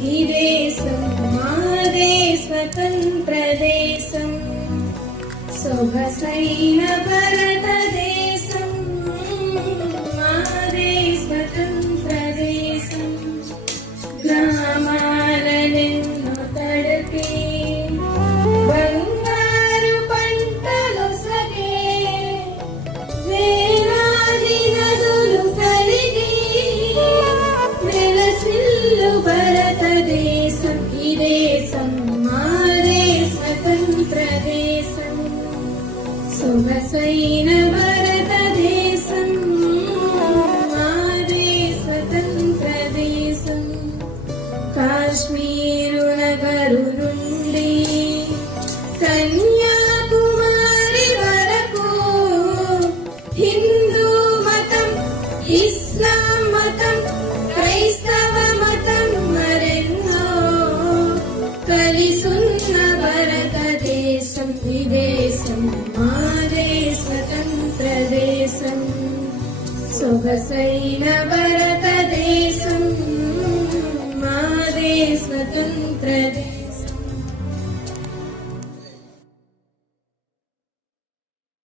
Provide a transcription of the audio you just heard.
ఈ దేశం మాదే స్వతంత్ర దేశం, సొగసైన భారతదేశం మాదే స్వతంత్ర దేశం. గ్రామాలనెన్నో తడిపి బంగారు పంటలు సగే, వేలాది నదులు కలిగి వెలసిల్లు భారతదేశం. ఈ దేశం మాదే స్వతంత్ర దేశం, సొగసైన భారతదేశం మాదే స్వతంత్ర దేశం. కాశ్మీరు నగరు నుండి కన్యాకుమారి వరకు హిందూ మతం, ఇస్లాం మతం, క్రైస్తవ మతం మరెన్నో కలిసున్న భారతదేశం. ఈ దేశం మాదే స్వతంత్ర దేశం, సొగసైన భారత